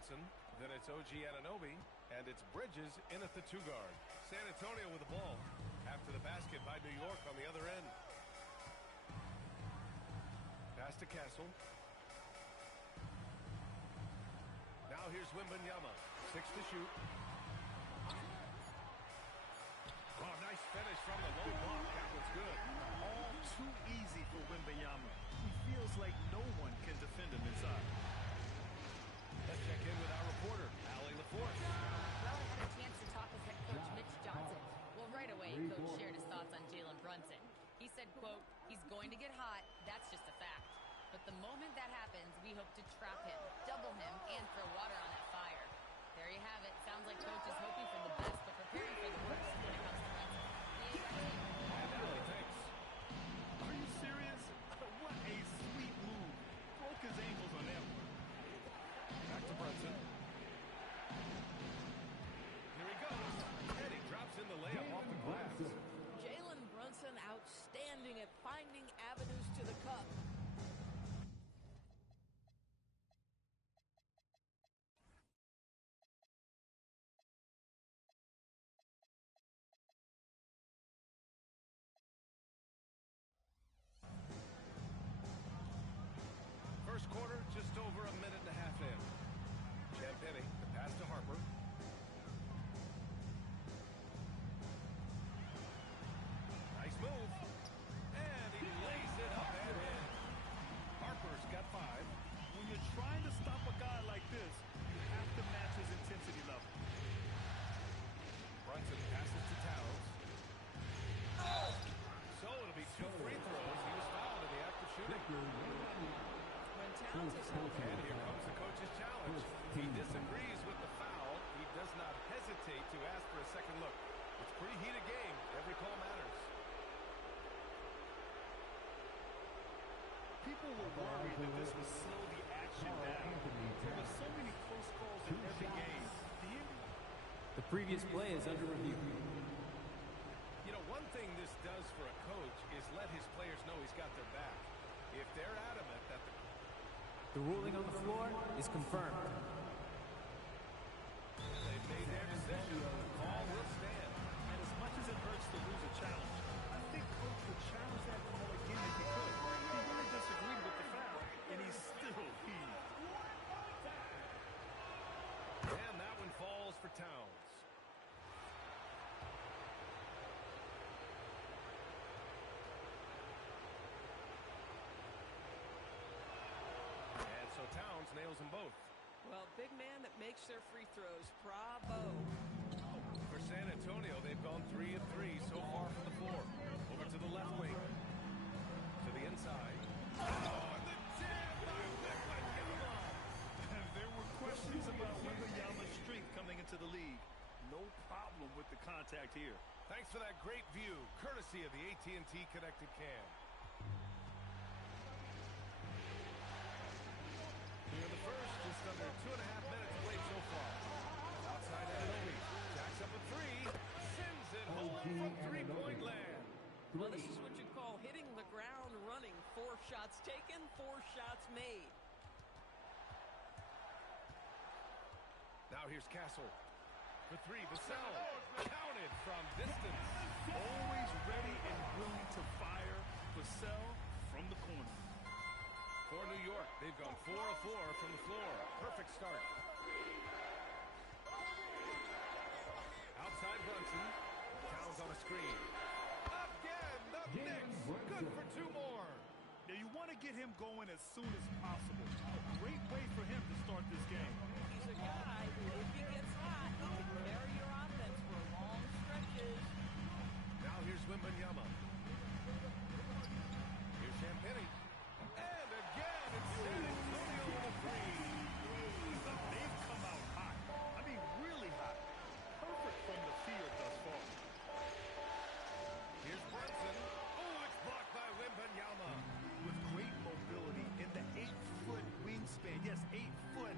Brunson. Then it's OG Anunoby, and it's Bridges in at the 2 guard. San Antonio with the ball. After the basket by New York on the other end. Pass to Castle. Now here's Wembanyama. 6 to shoot. Oh, nice finish from the low block. That was good. All too easy for Wembanyama. He feels like no one can defend him inside. Let's check in with our reporter, Allie LaForce. Well, I had a chance to talk with head coach Mitch Johnson. Well, right away, Coach shared his thoughts on Jalen Brunson. He said, quote, he's going to get hot. That's just a fact. But the moment that happens, we hope to trap him, double him, and throw water on that fire. There you have it. Sounds like Coach is hoping for the best, but preparing for the worst when it comes to Brunson. And Allie, thanks. Are you serious? What a sweet move. Broke his ankles on that one. Back to Brunson. Here he goes. And he drops in the layup off the glass. Jalen Brunson outstanding at finding avenues to the cup. First quarter, just over a minute and a half in. Champagnie, the pass to Harper. Nice move. And he lays it up and in. Harper's got 5. When you're trying to stop a guy like this, you have to match his intensity level. Brunson passes to Towns. So it'll be 2 free throws. He was fouled in the act of shooting. And here comes the coach's challenge. He disagrees with the foul. He does not hesitate to ask for a second look. It's a pretty heated game. Every call matters. People were worried that this would slow the action down. There were so many close calls in every game. The previous play is under review. You know, one thing this does for a coach is let his players know he's got their back. If they're adamant that The ruling on the floor is confirmed. they've made their decision, the call will stand. And as much as it hurts to lose a challenge, I think Coach would challenge that call again if he could. He really disagreed with the foul, and he's still heaved. And that one falls for Towns. And so Towns nails them both. Well, big man that makes their free throws. Bravo. For San Antonio, they've gone 3 of 3 so far from the floor. Over to the left wing. To the inside. Oh, and the jam by Wembanyama. And there were questions about Wembanyama's strength coming into the league. No problem with the contact here. Thanks for that great view, courtesy of the AT&T Connected Cam. Here in the first, just under 2.5 minutes played so far. Outside Anunoby, jacks up a 3, sends it home from 3-point land. Well, this is what you call hitting the ground running. 4 shots taken, 4 shots made. Now here's Castle. For 3, Vassell. Counted from distance. Always ready and willing to fire. Vassell from the corner. For New York, they've gone 4 of 4 from the floor. Perfect start. Outside Brunson. Towns on a screen. Again, the Knicks. Good for 2 more. Now you want to get him going as soon as possible. A great way for him to start this game. He's a guy who, if he gets hot, he can carry your offense for long stretches. Now here's Wembanyama. Here's Champagnie. And again, it's San Antonio with a 3. They've come out hot. I mean, really hot. Perfect from the field thus far. Here's Brunson. Oh, it's blocked by Wembanyama. With great mobility in the 8-foot wingspan. Yes, 8 foot.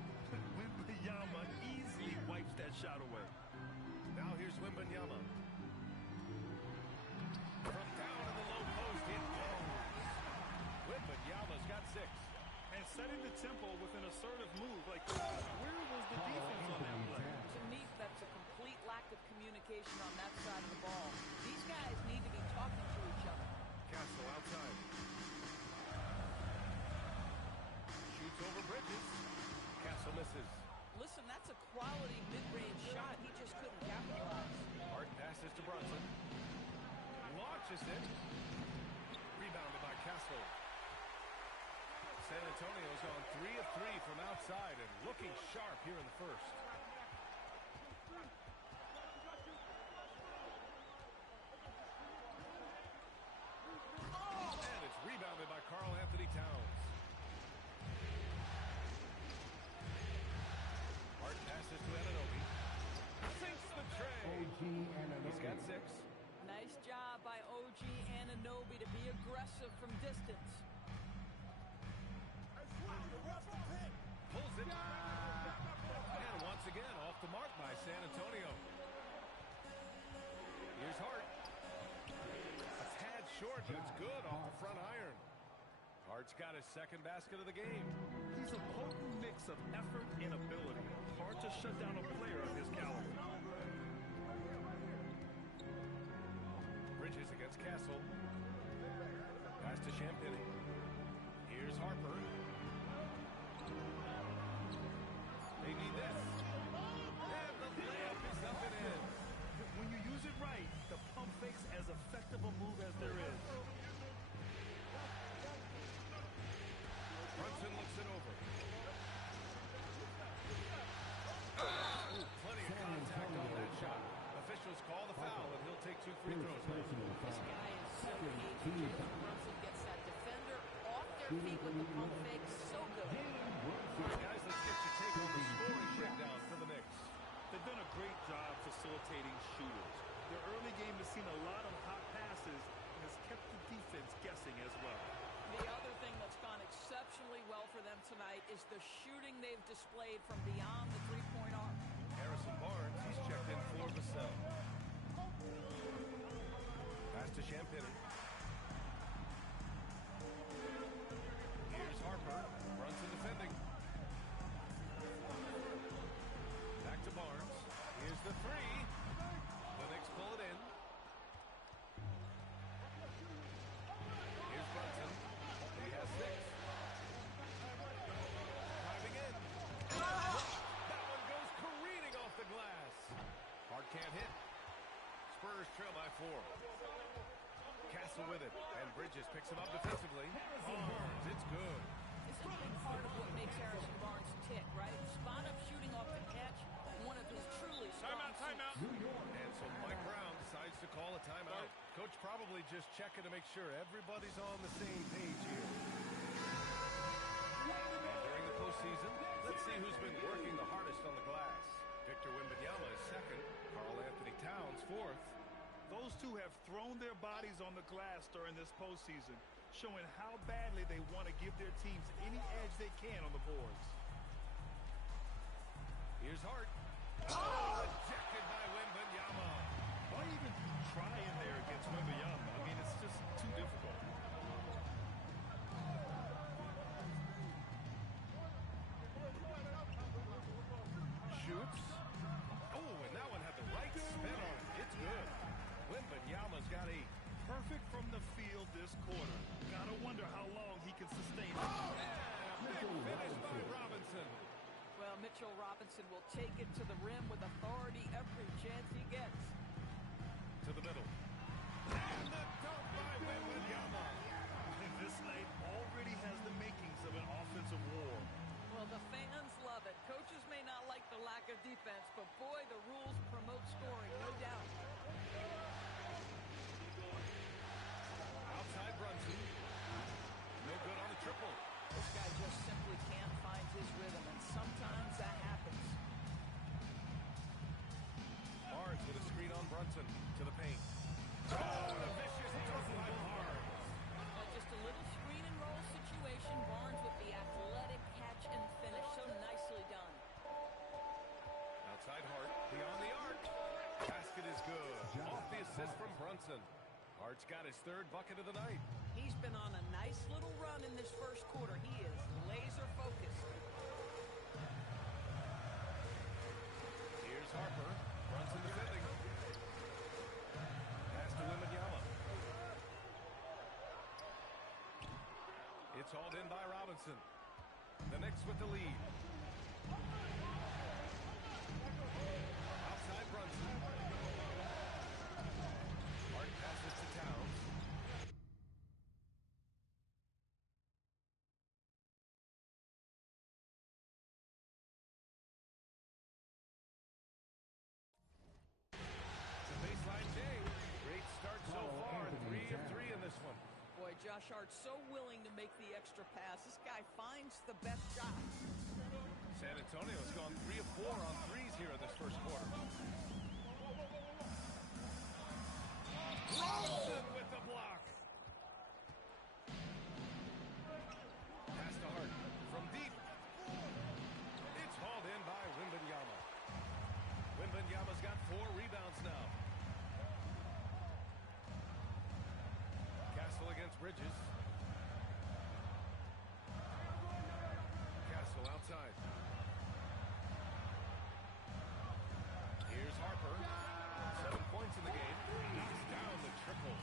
Wembanyama easily wipes that shot away. Now here's Wembanyama. From setting the tempo with an assertive move like this. Where was the defense on that play? To me, that's a complete lack of communication on that side of the ball. These guys need to be talking to each other. Castle outside. Shoots over Bridges. Castle misses. Listen, that's a quality mid-range shot. He just couldn't capitalize. Hart passes to Brunson. Launches it. Rebounded by Castle. San Antonio's on 3 of 3 from outside and looking sharp here in the first. And it's rebounded by Karl Anthony Towns. Hart passes to Anunoby. Sinks the tray. He's got 6. Nice job by OG Anunoby to be aggressive from distance. Pulls it. And once again, off the mark by San Antonio. Here's Hart. A tad short, but it's good off the front iron. Hart's got his second basket of the game. He's a potent mix of effort and ability. Hard to shut down a player of his caliber. Bridges against Castle. Pass to Champagny. Here's Harper. They need this. And the layup is up and in. When you use it right, the pump fake's as effective a move as there is. Brunson looks it over. Ooh, plenty of contact on that shot. Officials call the foul, and he'll take 2 free throws. This guy is so key. Jalen Brunson gets that defender off their feet with the pump fake. So good. Guys, let's get your take on the scoring breakdown for the Knicks. They've done a great job facilitating shooters. Their early game has seen a lot of hot passes and has kept the defense guessing as well. The other thing that's gone exceptionally well for them tonight is the shooting they've displayed from beyond the three-point arc. Harrison Barnes, he's checked in for Vassell. Pass to Champagny. Here's Harper. Brunson defending. Back to Barnes. Here's the 3. The Knicks pull it in. Here's Brunson. He has 6. Driving in. That one goes careening off the glass. Hart can't hit. Spurs trail by 4. Castle with it. And Bridges picks him up defensively. Barnes, it's good. This is a big part of what makes Harrison Barnes tick, right? Spot up shooting off the catch, one of his truly strong Timeout. And so Mike Brown decides to call a timeout. Coach probably just checking to make sure everybody's on the same page here. And during the postseason, let's see who's been working the hardest on the glass. Victor Wembanyama is 2nd. Karl Anthony Towns 4th. Those two have thrown their bodies on the glass during this postseason, showing how badly they want to give their teams any edge they can on the boards. Here's Hart. Oh, rejected by Wembanyama. Why even try in there against Wembanyama? I mean, it's just too difficult. Shoots. Oh, and that one had the right spin on it. It's good. Wembanyama's got 8. Perfect from the field this quarter. Gotta wonder how long he can sustain it. And a big finish by Robinson. Well, Mitchell Robinson will take it to the rim with authority every chance he gets. To the middle. And the dunk by Wembanyama. This night already has the makings of an offensive war. Well, the fans love it. Coaches may not like the lack of defense, but boy, the rules promote scoring, no doubt. Outside Brunson. No good on the triple. This guy just simply can't find his rhythm, and sometimes that happens. Barnes with a screen on Brunson. To the paint. Oh, and a vicious dunk by Barnes. Just a little screen and roll situation. Barnes with the athletic catch and finish. So nicely done. Outside Hart. Beyond the arc. Basket is good. Off the assist from Brunson. Hart's got his 3rd bucket of the night. He's been on a nice little run in this first quarter. He is laser It's hauled in by Robinson. The Knicks with the lead. Outside Brunson. Hart passes to Towns. It's a baseline James. Great start so far. 3 of 3 in this one. Boy, Josh Hart so willing to make the extra pass. This guy finds the best shot. San Antonio's gone 3 of 4 on threes here in this first quarter. Robinson with the block. Pass to Hart from deep. It's hauled in by Wembanyama. Wembanyama's got 4 rebounds now. Castle against Bridges. Castle outside. Here's Harper. 7 points in the game. Knocks down the triple.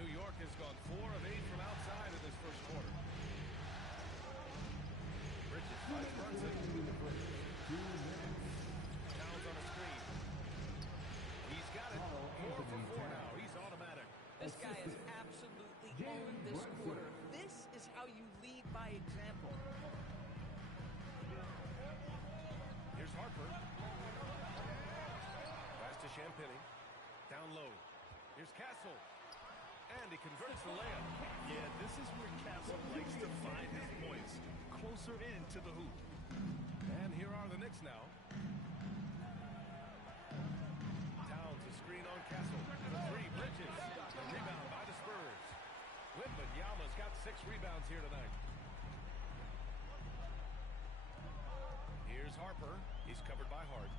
New York has gone 4 of 8 from outside in this first quarter. Bridges finds Brunson. Towns on a screen. He's got it. 4 for 4 now. He's automatic. This guy has absolutely owned this quarter. This is how you lead by example. Here's Harper. Pass to Champagny. Down low. Here's Castle. And he converts the layup. Yeah, this is where Castle likes to find his points. Closer in to the hoop. And here are the Knicks now. Towns a screen on Castle. The 3, Bridges. The rebound by the Spurs. Wembanyama's got 6 rebounds here tonight. Here's Harper. He's covered by Hart.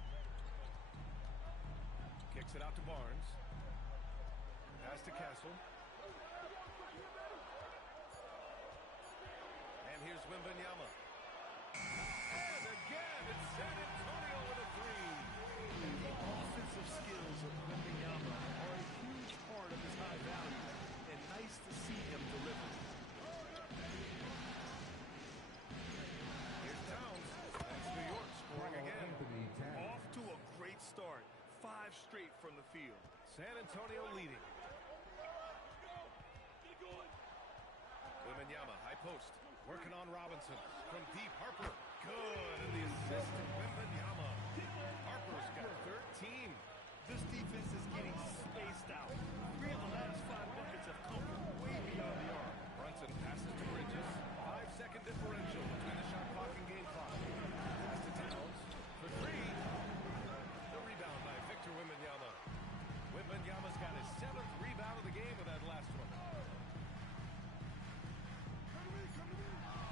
Kicks it out to Barnes. Pass to Castle. And here's Wembanyama. And again, it's San Antonio with a 3. And the offensive skills of Wembanyama are a huge part of his high value. And nice to see him deliver. Here's Towns. That's New York scoring again. Off to a great start. 5 straight from the field. San Antonio leading. Wembanyama, high post. Working on Robinson. From deep, Harper. Good. And the assist to Wembanyama. Harper's got 13. This defense is getting spaced out. 3 of the last 5 buckets have come from way beyond the arc. Brunson passes to Bridges. 5-second differential between the shot clock and game clock. Pass to Towns. For 3. The rebound by Victor Wembanyama. Wembanyama's got his 7th rebound of the game with that last one.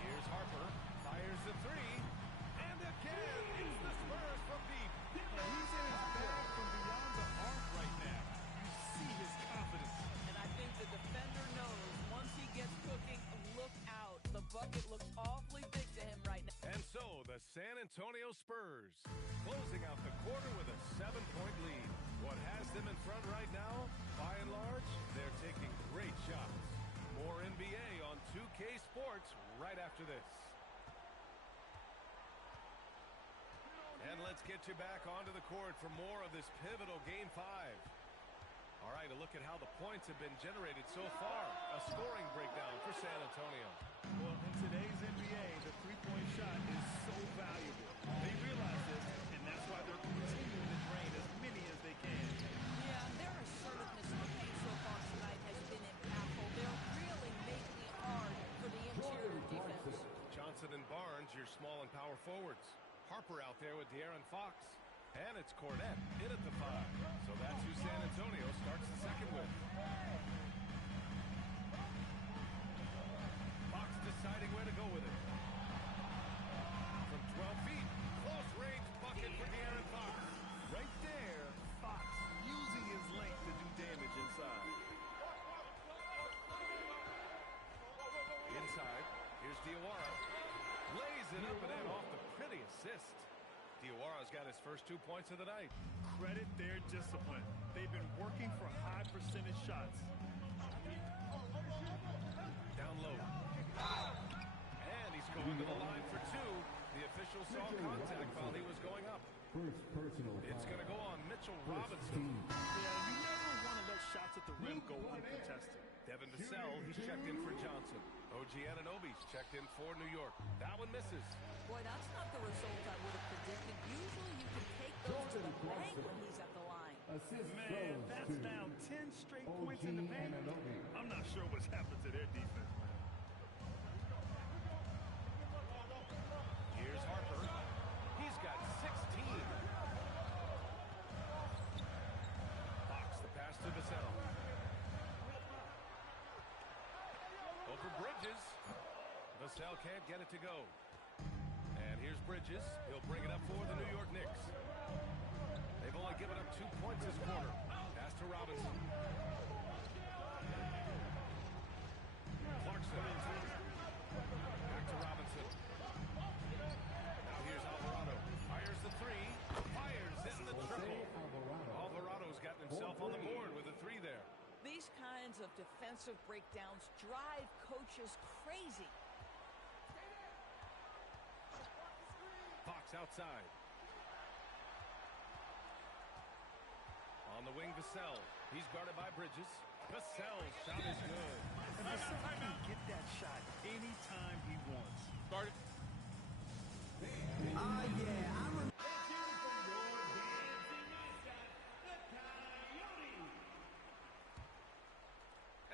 Here's Harper. Fires the 3. And again, it's the Spurs from deep. And he's in his bag from beyond the arc right now. You see his confidence. And I think the defender knows once he gets cooking, look out. The bucket looks awfully big to him right now. And so the San Antonio Spurs closing out the quarter with a 7-point lead. What has them in front right now? By and large, they're taking great shots. More NBA on 2K Sports right after this. And let's get you back onto the court for more of this pivotal Game 5. All right, a look at how the points have been generated so far. A scoring breakdown for San Antonio. Well, in today's NBA, the three-point shot is so valuable. They realize this, and that's why they're continuing to drain as many as they can. Yeah, their assertiveness in the paint so far tonight has been impactful. They're really making it hard for the interior defense. Johnson and Barnes, your small and power forwards. Harper out there with De'Aaron Fox. And it's Cornette in at the 5. So that's who San Antonio starts the second with. Fox deciding where to go with it. From 12 feet, close range bucket for De'Aaron Fox. Right there, Fox using his length to do damage inside. Inside, here's Diawara. Lays it up and in off the pretty assist. Diawara's got his first 2 points of the night. Credit their discipline. They've been working for high percentage shots. Down low. And he's going to the line for 2. The official saw contact while he was going up. First personal It's foul. going to go on Mitchell Robinson. Yeah, you never want to let shots at the rim go uncontested. Devin Vassell, he's checked in for Johnson. OG Anunoby's checked in for New York. That one misses. Boy, that's not the result I would have predicted. Usually you can take those to the bank when he's at the line. Assist Man, goes that's to now 10 straight OG points in the paint. Anunoby. I'm not sure what's happened to their defense, man. Here's Harper. He's got 16. Fox, the pass to Vassell. Over Bridges. Vassell can't get it to go. And here's Bridges. He'll bring it up for the New York Knicks. They've only given up 2 points this quarter. Pass to Robinson. Clarkson. Back to Robinson. Now here's Alvarado. Fires the 3. Fires in the triple. Alvarado's gotten himself on the board with a 3 there. These kinds of defensive breakdowns drive coaches crazy. Fox outside. On the wing, Vassell. He's guarded by Bridges. Vassell's shot is good. And Vassell can get that shot anytime he wants. Guarded.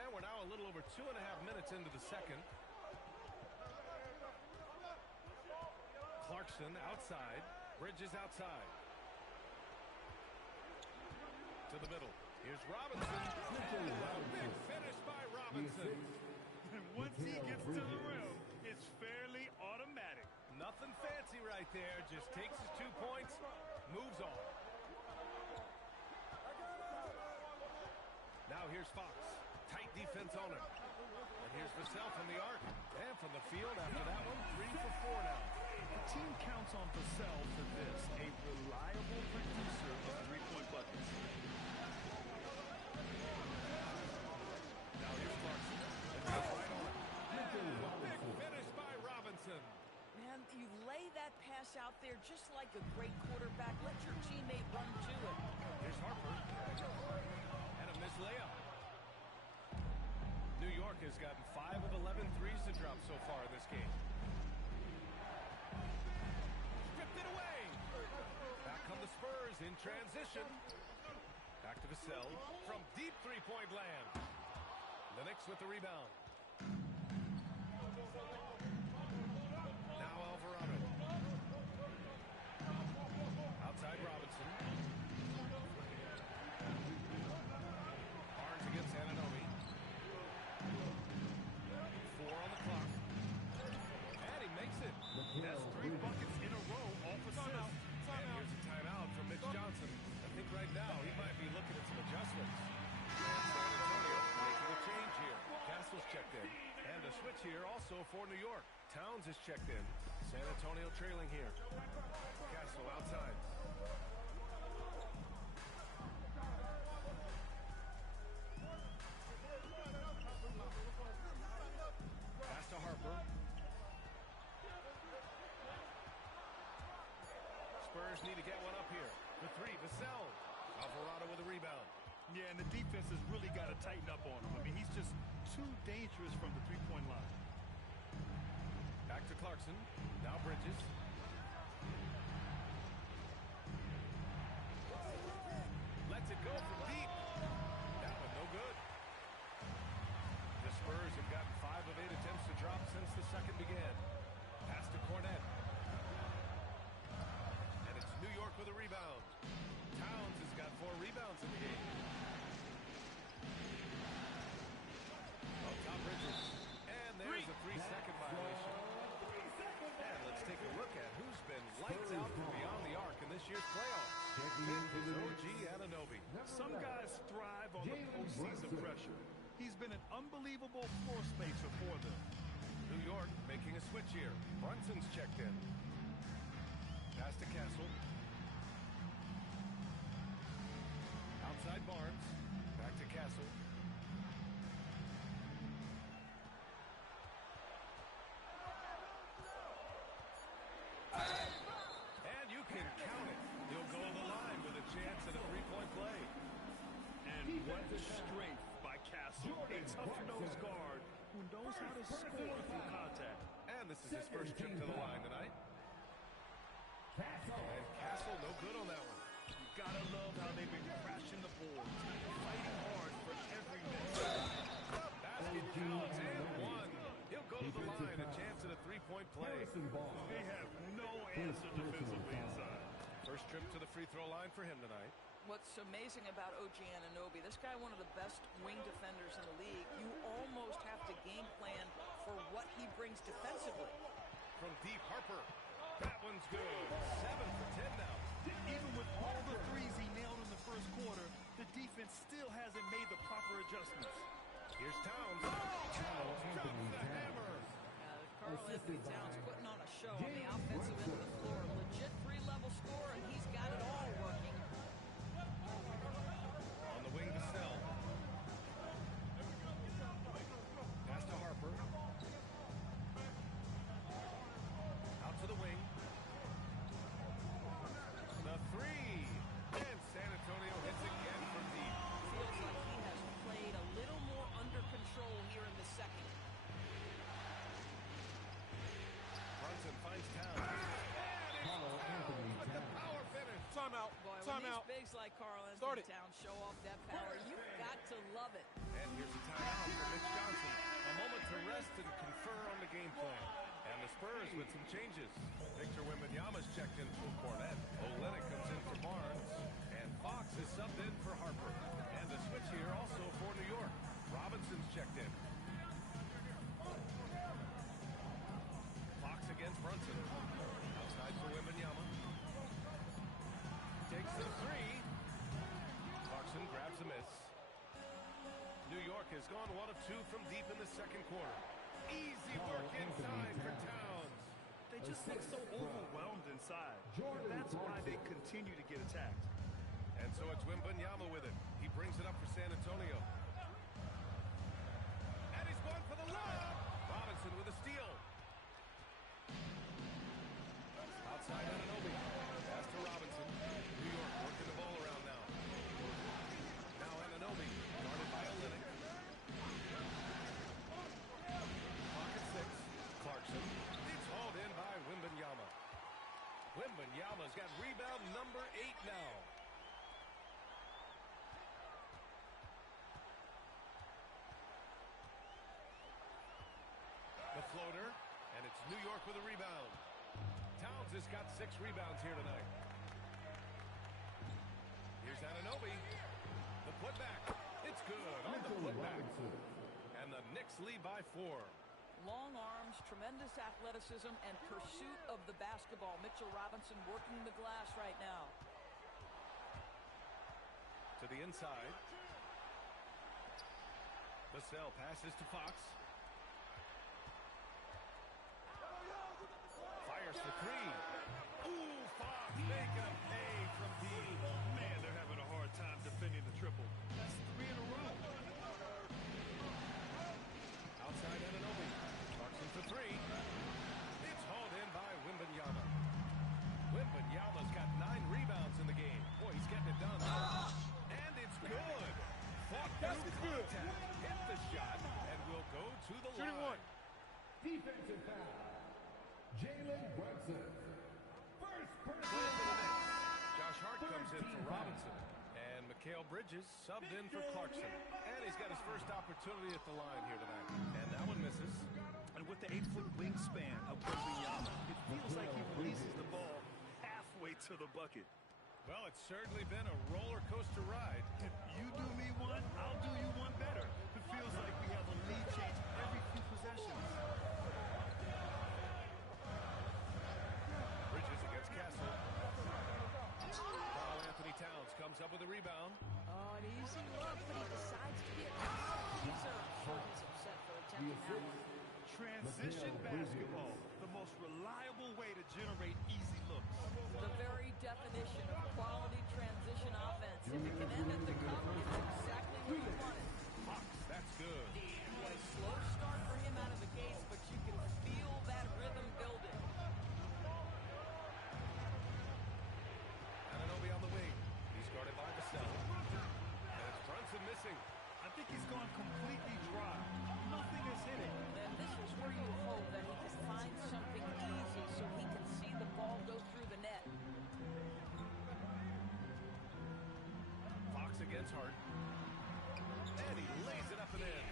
And we're now a little over 2.5 minutes into the second. Clarkson outside. Bridges outside. To the middle. Here's Robinson. And a big finish by Robinson. And once he gets to the rim, it's fairly automatic. Nothing fancy right there. Just takes his 2 points, moves on. Now here's Fox. Tight defense on him. And here's Vassell from the arc. And from the field after that one, 3 for 4 now. The team counts on Vassell for this, a reliable producer of three-point buckets. Now here's Clarkson. And goes right on it. Big finish by Robinson. Man, you lay that pass out there just like a great quarterback. Let your teammate run to it. Here's Harper. And a missed layup. New York has gotten 5 of 11 threes to drop so far in this game. Stripped it away. Back come the Spurs in transition. Back to Vassell from deep three-point land. The Knicks with the rebound. Now Alvarado. Outside Robinson. Barnes against Anunoby. 4 on the clock. And he makes it. That's 3 buckets in a row off assists. And here's a timeout from Mitch Johnson. I think right now he might be looking at some adjustments. And San Antonio making a change here. Castle's checked in. And a switch here also for New York. Towns is checked in. San Antonio trailing here. Castle outside. Pass to Harper. Spurs need to get one up here. The 3, Vassell. Alvarado with a rebound. Yeah, and the defense has really got to tighten up on him. I mean, he's just too dangerous from the three-point line. Back to Clarkson. Now Bridges. Lets it go from deep. That one no good. The Spurs have gotten 5 of 8 attempts to drop since the second began. Pass to Cornette. And it's New York with a rebound. Towns has got 4 rebounds in the game. On top Bridges. And there's a 3-second violation. And let's take a look at who's been lights out from beyond the arc in this year's playoffs. It is OG Anunoby. Some guys thrive on the postseason pressure. He's been an unbelievable floor spacer for them. New York making a switch here. Brunson's checked in. Pass to Castle. Outside Barnes. Back to Castle. And you can count it. He'll go to the line with a chance at a three-point play. And what strength by Castle. A tough-nosed guard who knows how to score through contact. And this is his first trip to the line tonight. And Castle no good on that one. You gotta love how they've been crashing the boards, fighting hard for every miss. Basket counts and one. He'll go to the line, a chance at a three-point play. They have no answer defensively inside. First trip to the free throw line for him tonight. What's amazing about OG Anunoby, this guy one of the best wing defenders in the league. You almost have to game plan for what he brings defensively. From deep, Harper. That one's good. 7 for 10 now. Even with all the threes he nailed in the first quarter, the defense still hasn't made the proper adjustments. Here's Towns. Towns drops the hammer. Karl Anthony Towns putting on a show on the offensive end of the floor. Legit three-level score, and he's got it all working. On the wing to Snell. Pass to Harper. Out to the wing. The three. And San Antonio hits again from deep. Feels like he has played a little more under control here in the second. Brunson finds Towns. With the power finish. Timeout. Boy, when Timeout. these bigs like Karl Start Anthony it. Towns show off that power, you've got to love it. And here's a timeout for Mitch Johnson. A moment to rest and confer on the game plan. And the Spurs with some changes. Victor Wembanyama's checked in for Cornette. Olynyk comes in for Barnes. And Fox is subbed in for Harper. And a switch here also for New York. Robinson's checked in. Fox against Brunson. Outside for Wembanyama. Takes the three. Clarkson grabs a miss. New York has gone 1 of 2 from deep in the second quarter. Easy work inside for Towns. They just look so overwhelmed inside. That's why they continue to get attacked. And so it's Wembanyama with it. He brings it up for San Antonio. And he's going for the lob. Robinson with a steal. Outside Anunoby. Pass to Robinson. New York working the ball around now. Now Anunoby. Guarded by Olynyk. Pocket 6. Clarkson. It's hauled in by Wembanyama. Wembanyama's got rebound number 8 now. The floater, and it's New York with a rebound. Towns has got 6 rebounds here tonight. Here's Anunoby. The putback. It's good on the putback. And the Knicks lead by 4. Long arms, tremendous athleticism, and pursuit of the basketball. Mitchell Robinson working the glass right now. To the inside. Vassell passes to Fox. Fires for 3. Ooh, Fox making a pay from deep. Man, they're having a hard time defending the triple. That's 3 in a row. Outside Anunoby. Clarkson for 3. It's hauled in by Wembanyama. Wembanyama's got 9 rebounds in the game. Boy, he's getting it done. And it's good. Fought through contact. Hit the shot and will go to the Shooting line. 1. Defensive foul. Jalen Brunson. First Play for the personal. Knicks. Josh Hart comes in for Robinson. And Mikal Bridges subbed in for Clarkson. And he's got his first opportunity at the line here tonight. And that one misses. And with the 8-foot wingspan of Wembanyama, it feels like he releases the ball halfway to the bucket. Well, it's certainly been a roller coaster ride. You do me one, I'll do you one better. It feels like we have a lead change every few possessions. Bridges against Castle. Karl Anthony Towns comes up with a rebound. Oh, an easy look, but he decides to get he's upset for attempting that one. Transition basketball, the most reliable way to generate easy looks. The very definition of quality transition offense. If it can end at the cup, it's exactly what you wanted. Fox, that's good. Boy, slow start for him out of the gates, but you can feel that rhythm building. Anunoby on the wing. He's guarded by Vassell. And it's Brunson missing. I think he's gone completely dry. Nothing is hitting. And this is where you hope that he can find something easy so he can see the ball go through the net. Fox against Hart. And he lays it up and in.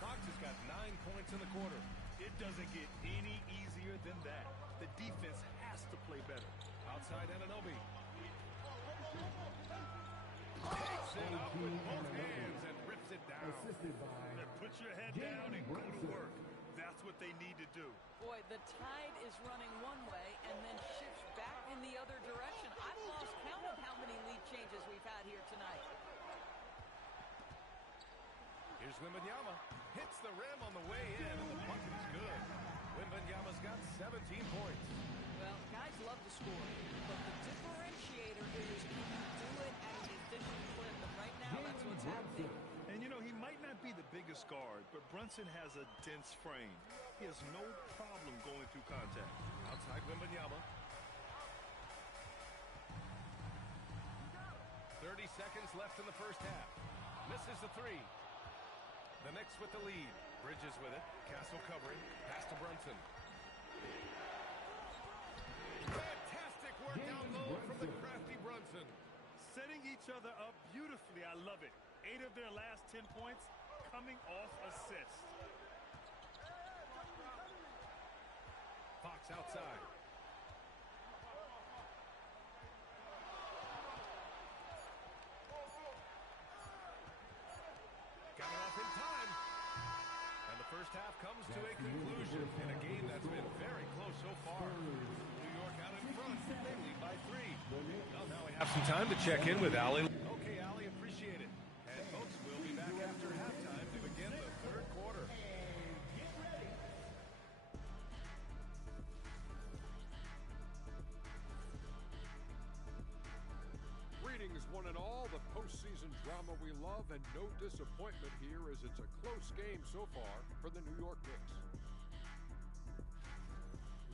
Fox has got 9 points in the quarter. It doesn't get any easier than that. The defense has to play better. Outside Anunoby. Takes it up with both hands and rips it down. Assisted by Now put your head down and go to work. That's what they need to do. Boy, the tide is running one way and then shifts back in the other direction. I've lost count of how many lead changes we've had here tonight. Here's Wembanyama. Hits the rim on the way in, and the bucket is good. Wembanyama's got 17 points. Well, guys love to score, but the differentiator is can you do it at an efficient clip? And right now, that's what's happening. And you know, he might not be the biggest guard, but Brunson has a dense frame. He has no problem going through contact. Outside Wembanyama. 30 seconds left in the first half. Misses the three. The Knicks with the lead. Bridges with it. Castle covering. Pass to Brunson. Fantastic work down low from the crafty Brunson. Setting each other up beautifully. I love it. 8 of their last 10 points coming off assists. Fox outside. Got it off in time. And the first half comes to a conclusion in a game that's been very close so far. New York out in front. They lead by 3. Well, now we have some time to check in with Allie. Okay, Allie, appreciate it. And folks, we'll be back after halftime to begin the third quarter. Greetings, one and all. The postseason drama we love, and no disappointment here as it's a close game so far for the New York Knicks.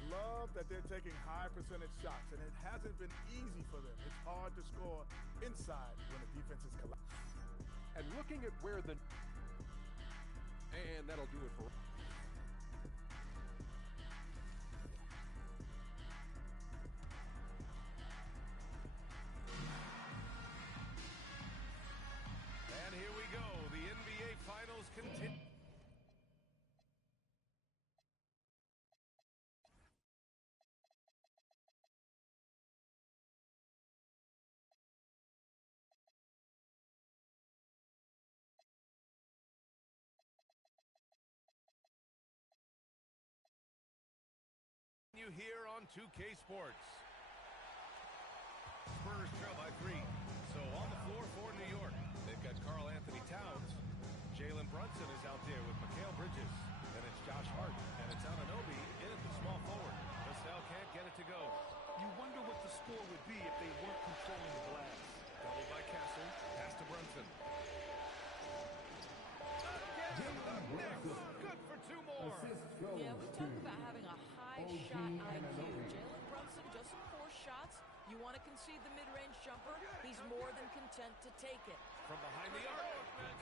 Love that they're taking high percentage shots, and it hasn't been easy for them. It's hard to score inside when the defense is collapsed. And looking at where the... And that'll do it for... And here we go. The NBA Finals continue. You here on 2K Sports. Spurs trail by 3. So on the floor for New York, they've got Karl Anthony Towns. Jalen Brunson is out there with Mikal Bridges. Then it's Josh Hart, and it's Anunoby in at the small forward. Vassell can't get it to go. You wonder what the score would be if they weren't controlling the glass. Doubled by Castle. Pass to Brunson. Good for 2 more. Yeah, we talk about having a high shot IQ. Jalen Brunson doesn't force shots. You want to concede the mid-range jumper, he's more than content to take it. From behind the arc.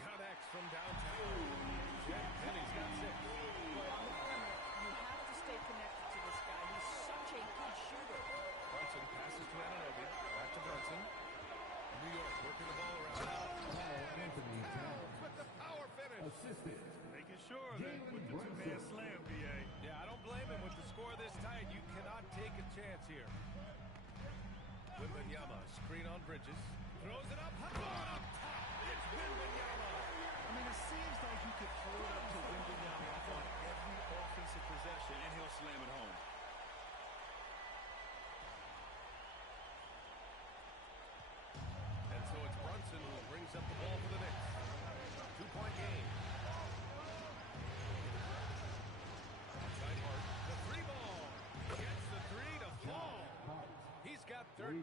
Connects from downtown. Jet Penny's got 6. But on the perimeter, you have to stay connected to this guy. He's such a good shooter. Brunson passes to Anunoby. Back to Brunson. New York working the ball around. Anthony Towns. With the power finish. Assisted. Making sure that with the two-man slam, B.A. Yeah, I don't blame him. With the score this tight, you cannot take a chance here. Wembanyama, screen on Bridges. Throws it up. Going up top. It's Wembanyama. I mean, it seems like you could hold up to Wembanyama on every offensive possession, and he'll slam it home. And so it's Brunson who brings up the ball for the Knicks. 2-point game. 13.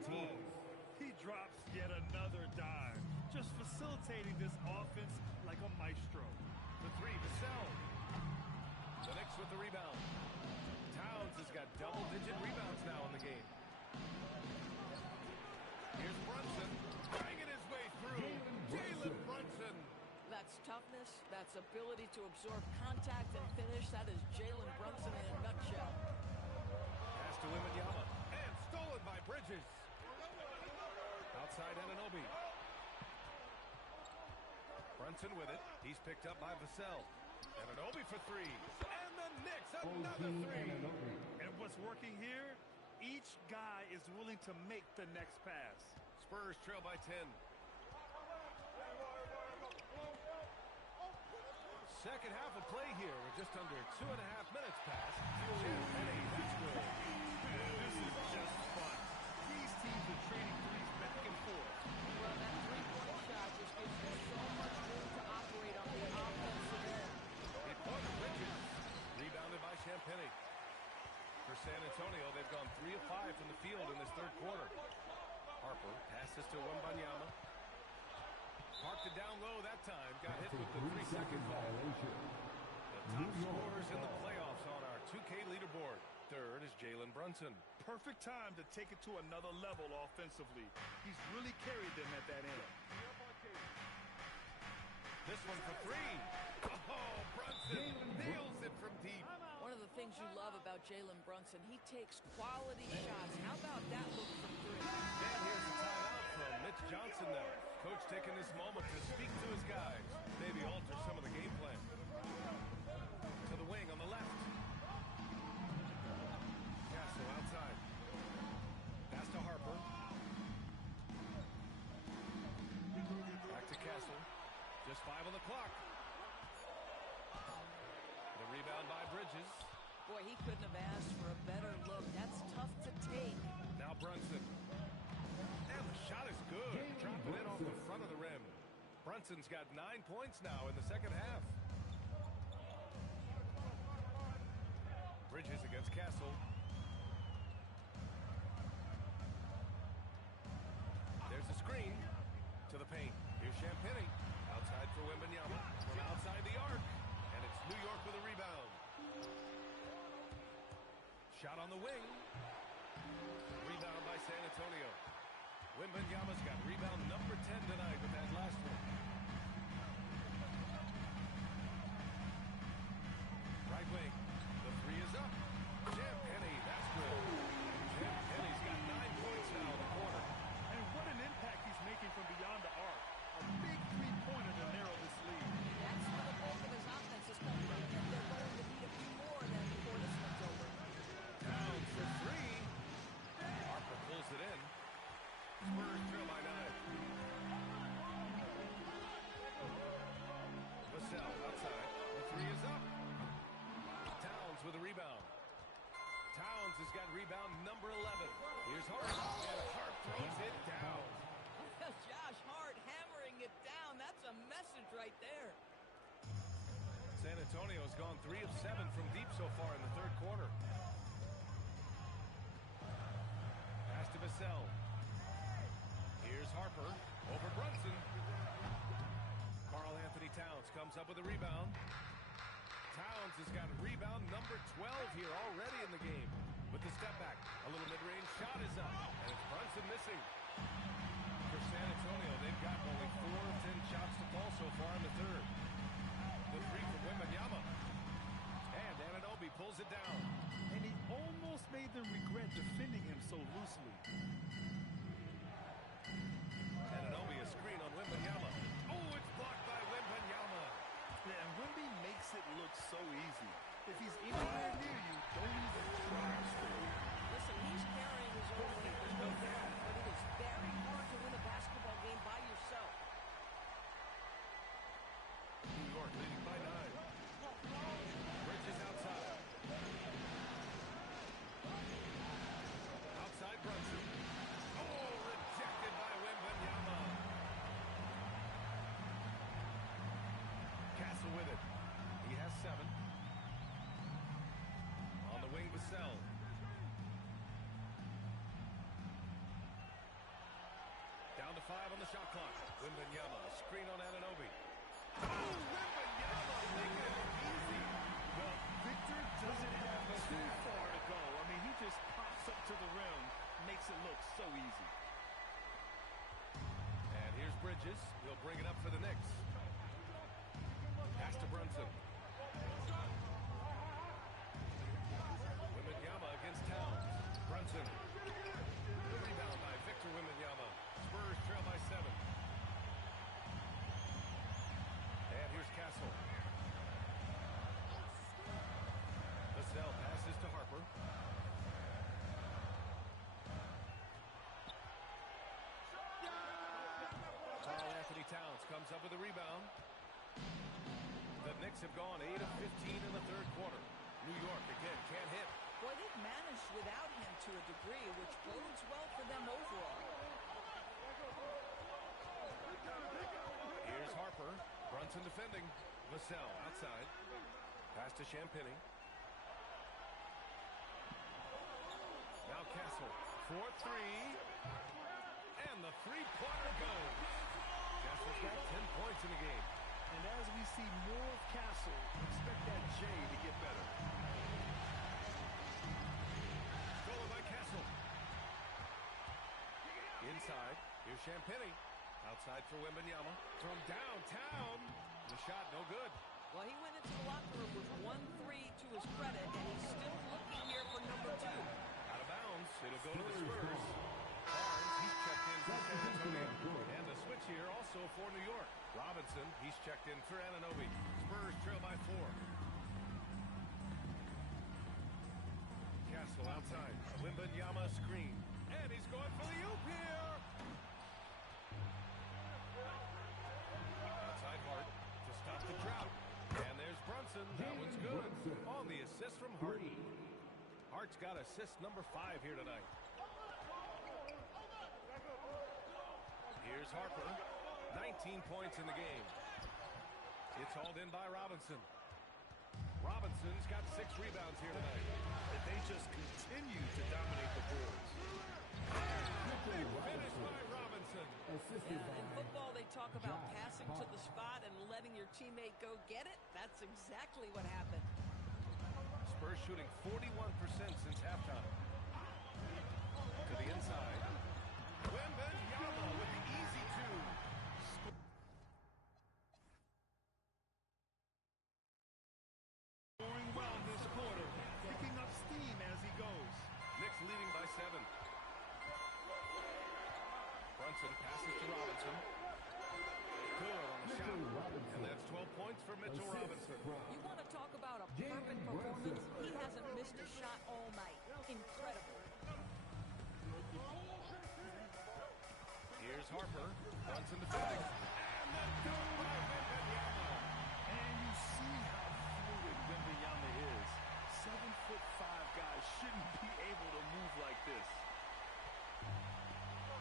He drops yet another dime, just facilitating this offense like a maestro. The three, Vassell. The Knicks with the rebound. Towns has got double-digit rebounds now in the game. Here's Brunson, banging his way through. Jalen Brunson. That's toughness, that's ability to absorb contact and finish. That is Jalen Brunson in a nutshell. Pass to Wembanyama, and stolen by Bridges. Outside Anunoby. Brunson with it. He's picked up by Vassell. Anunoby for three. And the Knicks, another three. And what's working here? Each guy is willing to make the next pass. Spurs trail by 10. Second half of play here. We're just under 2.5 minutes past. Champagny, that's good. This is just fun. These teams are trading threes back and forth. Well, that three-point shot just gives you so much room to operate on the offensive end. Point Bridges. Rebounded by Champagny. For San Antonio, they've gone 3 of 5 from the field in this third quarter. Harper passes to Wembanyama. Parked it down low that time. Got hit with the 3-second violation. The top scorers in the playoffs on our 2K leaderboard. Third is Jalen Brunson. Perfect time to take it to another level offensively. He's really carried them at that end. This one for three. Oh, Brunson nails it from deep. One of the things you love about Jalen Brunson, he takes quality shots. How about that look from three? And here's a timeout from Mitch Johnson there. Coach taking this moment to speak to his guys. Maybe alter some of the game plan. To the wing on the left. Castle outside. Pass to Harper. Back to Castle. Just 5 on the clock. The rebound by Bridges. Boy, he couldn't have asked for a better look. That's tough to take. Now Brunson. And the shot is good. Dropping it off the front of the rim. Brunson's got 9 points now in the second half. Bridges against Castle. There's a screen to the paint. Here's Champagny. Outside for Wembanyama. From outside the arc. And it's New York with a rebound. Shot on the wing. Rebound by San Antonio. Wembanyama's got rebound number 10 tonight with that last one. Right wing. The three is up. Champagny, that's good. Champagny's got 9 points now in the quarter. And what an impact he's making from beyond the arc. A big three-pointer to narrow this lead. That's where the bulk of his offense is coming from, and they're going to need a few more of them before this one's over. Towns for three. Harper pulls it in. Spurs trail by 9. Vassell outside. The three is up. Towns with a rebound. Towns has got rebound number 11. Here's Hart. And Hart throws it down. Josh Hart hammering it down. That's a message right there. San Antonio's gone 3 of 7 from deep so far in the third quarter. Pass to Vassell. Here's Harper over Brunson. Karl Anthony Towns comes up with a rebound. Towns has got rebound number 12 here already in the game. With the step back, a little mid-range shot is up, and it's Brunson missing. For San Antonio, they've got only 4 of 10 shots to fall so far in the third. The three from Wembanyama. And Anunoby pulls it down. And he almost made them regret defending him so loosely. Dadiiii a screen on Wembanyama. Oh, it's blocked by Wembanyama. Yeah, and Wemby makes it look so easy. If he's anywhere near you, don't even try to score. Listen, he's carrying his own weight. There's no doubt. But it is very hard to win a basketball game by yourself. New York leading by 9. Bridges outside. Outside Brunson. Oh, rejected by Wembanyama. Castle with it. He has 7. On the wing, Vassell. 5 on the shot clock. Wembanyama, screen on Anunoby. Oh, Wembanyama making it look easy. Well, Victor doesn't have too far to go. I mean, he just pops up to the rim, makes it look so easy. And here's Bridges. He'll bring it up for the Knicks. Pass to Brunson. Wembanyama against Towns. Brunson. The rebound by Victor Wembanyama. Spurs trail by 7. And here's Castle. Vassell passes to Harper. Karl Anthony Towns comes up with a rebound. The Knicks have gone 8 of 15 in the third quarter. New York again can't hit. Boy, they've managed without him to a degree, which bodes well for them overall. Here's Harper. Brunson defending. Vassell outside. Pass to Champagnie. Now Castle. 4-3. And the three-pointer goes. Castle's got 10 points in the game. And as we see more of Castle, expect that J to get better. Stolen by Castle. Inside. Here's Champagnie. Outside for Wembanyama. From downtown. The shot no good. Well, he went into the locker room with 1-3 to his credit, and he's still looking here for number 2. Out of bounds. It'll go to the Spurs. Barnes, he's checked in for San Antonio. And the switch here also for New York. Robinson, he's checked in for Anunoby. Spurs trail by 4. Castle outside. Wembanyama screen. And he's going for the oop here. Outside Hart to stop the drought. And there's Brunson. That one's good. On the assist from Hart. Hart's got assist number 5 here tonight. Here's Harper. 19 points in the game. It's hauled in by Robinson. Robinson's got 6 rebounds here tonight. And they just continue to dominate the boards. Big finish by Robinson. Yeah, in football, they talk about passing to the spot and letting your teammate go get it. That's exactly what happened. Spurs shooting 41% since halftime. To the inside. Wembanyama with the easy 2. Scoring well this quarter, picking up steam as he goes. Knicks leading by 7. Brunson passes to Robinson. Good on the shot. And that's 12 points for Mitchell Robinson. You want to talk about a perfect performance? He hasn't missed a shot all night. Incredible. Here's Harper. Brunson defending. And the dunk by Wembanyama. And you see how fluid Wembanyama is. 7'5" guys shouldn't be able to move like this.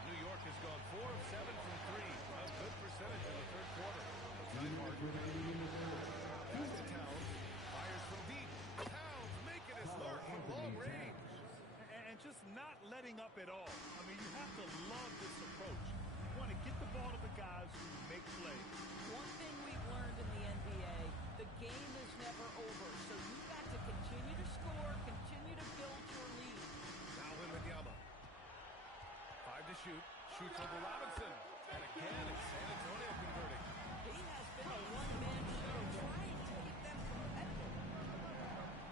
New York has gone 4 of 7 from 3. A good percentage in the third quarter. Outside Harper. Pass to Towns. Fires from deep. Towns making his mark from long range. And just not letting up at all. I mean, you have to love this approach. You want to get the ball to the guys who make plays. One thing we've learned in the NBA, the game is never over. So you've got to continue to score, continue to build your lead. Now Wembanyama. 5 to shoot. Shoots over Robinson. And again, it's San Antonio converting. He has been a one-man show trying to keep them competitive.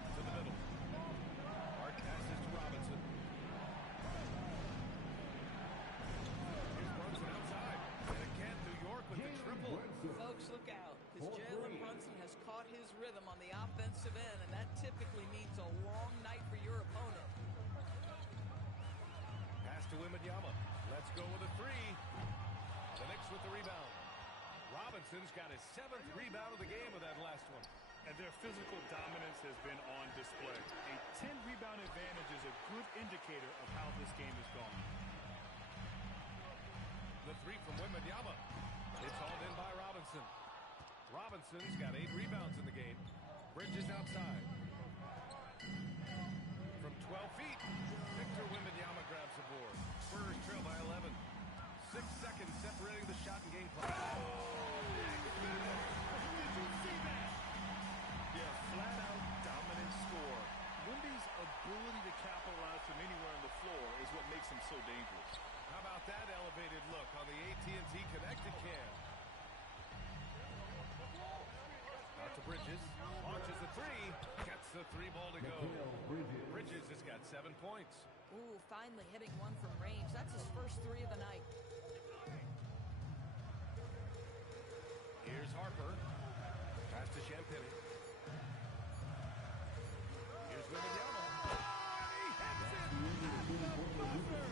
To the middle. Hart passes to Robinson. Here's Brunson outside. And again, New York with the triple. Folks, look out, because Jalen Brunson has caught his rhythm on the offensive end, and that typically means a long night for your opponent. Pass to Wembanyama. Let's go with a 3. The Knicks with the rebound. Robinson's got his 7th rebound of the game with that last one. And their physical dominance has been on display. A 10-rebound advantage is a good indicator of how this game has gone. The 3 from Wembanyama. It's hauled in by Robinson. Robinson's got 8 rebounds in the game. Bridges outside. From 12 feet, Victor Wembanyama grabs the board. Spurs trail by 11. 6 seconds separated. the three ball to go. Bridges has got 7 points. Ooh, finally hitting one from range. That's his first 3 of the night. Here's Harper. Pass to Champagny. Here's Wembanyama. He hits it at the buzzer.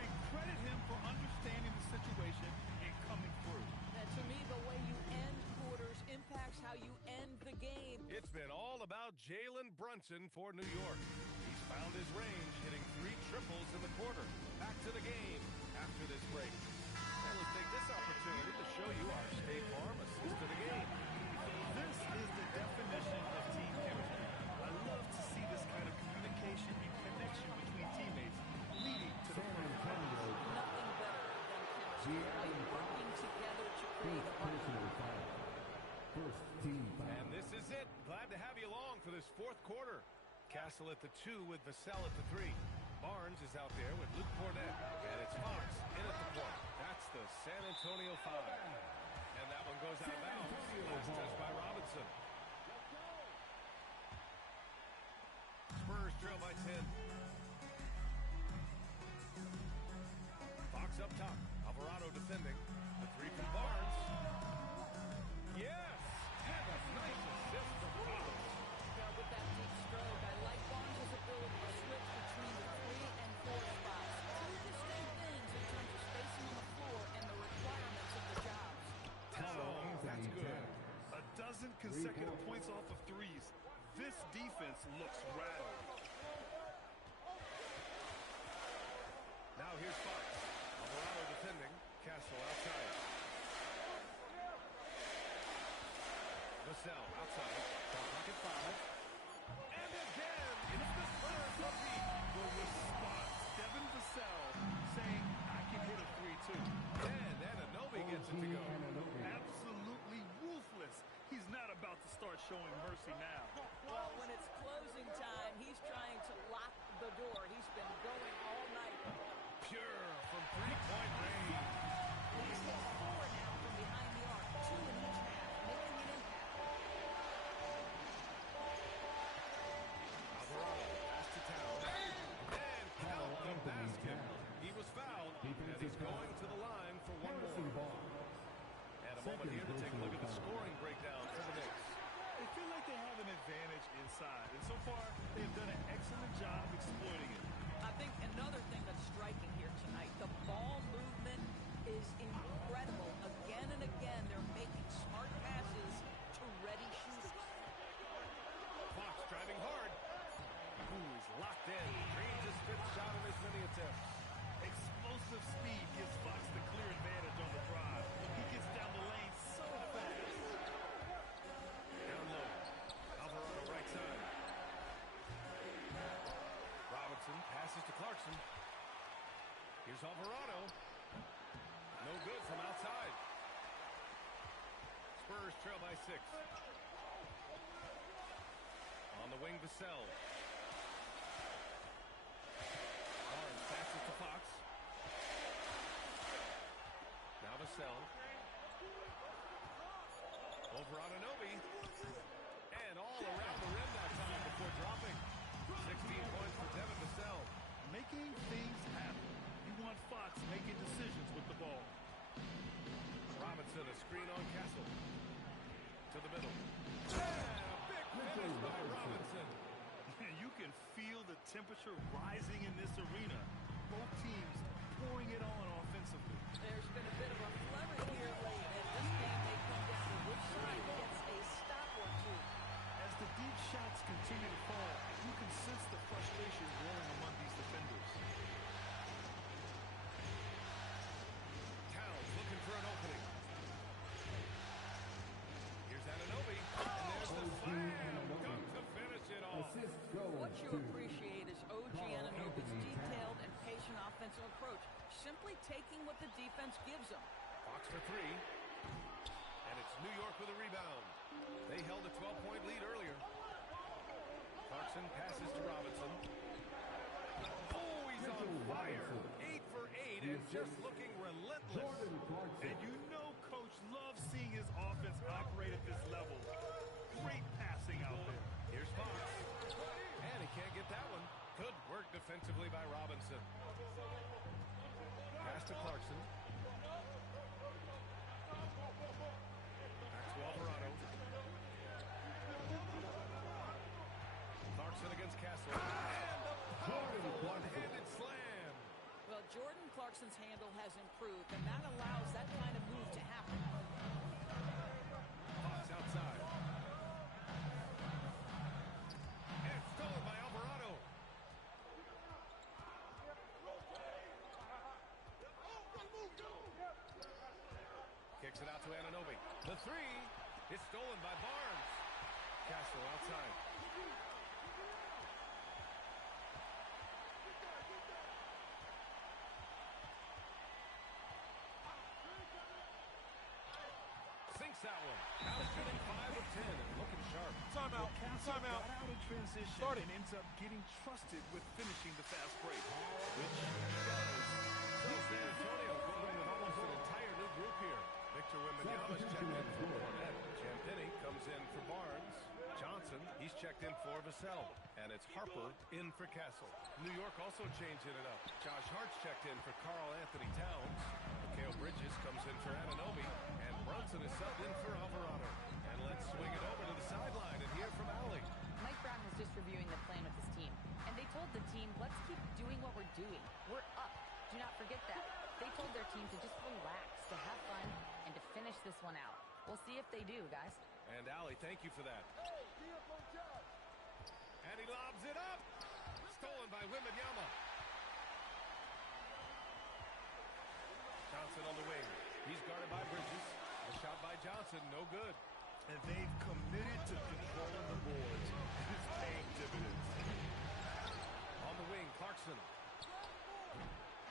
And credit him for understanding the situation and coming through. To me, the way you end quarters impacts how you end the game. It's been all about Jalen Brunson for New York. He's found his range, hitting 3 triples in the quarter. Back to the game after this break. And let's take this opportunity to show you our State Farm assist to the game. This is the definition of team chemistry. I love to see this kind of communication and connection between teammates leading to the Nothing better than chemistry. Working together to create a First team foul. And this is it. Glad to have you along for this 4th quarter. Castle at the 2 with Vassell at the 3. Barnes is out there with Luke Cornett. And it's Fox in at the point. That's the San Antonio 5. And that one goes out of bounds. Last touch by Robinson. Spurs trail by 10. Fox up top. Alvarado defending. The 3 from Barnes. Yes! And a nice assist from Fox. Yeah, with that deep stroke, I like Barnes' ability to switch between the 3 and 4 spots. 2 distinct things in terms of spacing on the floor and the requirements of the jobs. Oh, that's good. A dozen consecutive points off of threes. This defense looks rattled. Now here's Fox. Alvarado defending. Castle outside. Vassell outside. Pocket 5. And again, it's the Spurs rookie. The response. Devin Vassell saying, I can hit a 3-2. And Anunoby gets it to go. Absolutely ruthless. He's not about to start showing mercy now. Well, when it's closing time, he's trying to lock the door. He's been going all night. Pure from 3-point range. He's hit 4 now from behind the arc. 2 in each half, making an impact. Alvarado pass to Town. And count the basket. He was fouled. And he's going to the line for one more. And a moment here to take a look at the scoring breakdown for the Knicks. They feel like they have an advantage inside, and so far they've done an excellent job exploiting it. I think another thing that's striking here tonight, the ball movement is incredible. Again and again, they're making smart passes to ready shooters. Fox driving hard. Ooh, he's locked in. Drains his 5th shot in as many attempts. Explosive speed gives Fox the clear advantage on the drive. He gets down the lane so fast. Down low. Alvarado right side. Robinson passes to Clarkson. Here's Alvarado. No good from outside. Spurs trail by 6. On the wing, Vassell. Barnes passes to Fox. Now Vassell. Over Anunoby. And all around the rim that time before dropping. 16 points for Devin Vassell. Making things happen. You want Fox making decisions with the ball. Robinson, a screen on Castle. To the middle. And a big finish by Robinson. And you can feel the temperature rising in this arena. Both teams pouring it on offensively. There's been a bit of a flurry here late, and this game may come down to which side gets a stop or 2. As the deep shots continue to fall, you can sense the frustration growing among these defenders. Towns looking for an opening. Here's Anunoby. And there's the slam dunk to finish it off. Assist goes What you to appreciate is OG Anunoby's detailed and patient offensive approach, simply taking what the defense gives him. Fox for 3. And it's New York with a rebound. They held a 12-point lead earlier. Clarkson passes to Robinson. Oh, he's on fire. 8 for 8 and just looking relentless. Jordan Clarkson. And you know Coach loves seeing his offense operate at this level. Great passing out there. Here's Fox. that allows that kind of move to happen. Fox outside. And it's stolen by Alvarado. Kicks it out to Anunoby. The three is stolen by Barnes. Castle outside. Sinks that one. Now shooting 5 of 10 and looking sharp. Timeout. Timeout. Got out of transition and ends up getting trusted with finishing the fast break, which he does. So San Antonio going with almost an entire new group here. Victor Wembanyama's checked in for Cornette. Champagnie comes in for Barnes. Johnson, he's checked in for Vassell. And it's Harper in for Castle. New York also changing it up. Josh Hart's checked in for Karl Anthony Towns. Mikal Bridges comes in for Anunoby. And Brunson is subbed in for Alvarado. And let's swing it over to the sideline and hear from Allie. Mike Brown was just reviewing the plan with his team. And they told the team, let's keep doing what we're doing. We're up. Do not forget that. They told their team to just relax, to have fun, and to finish this one out. We'll see if they do, guys. And Allie, thank you for that. And he lobs it up. Stolen by Wembanyama. Johnson on the wing. He's guarded by Bridges. A shot by Johnson, no good. And they've committed to controlling the boards. It's paying dividends. On the wing, Clarkson.